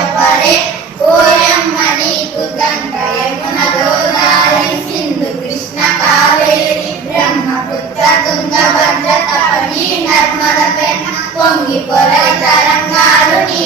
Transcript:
చెప్పరే ఓయమ్మ నీకు గంగ యమున గోదావరి సింధు కృష్ణ కావేరి బ్రహ్మపుత్ర తుంగభద్ర తపని నర్మద పెన్న పొంగి పొరలి తరంగాలు నీ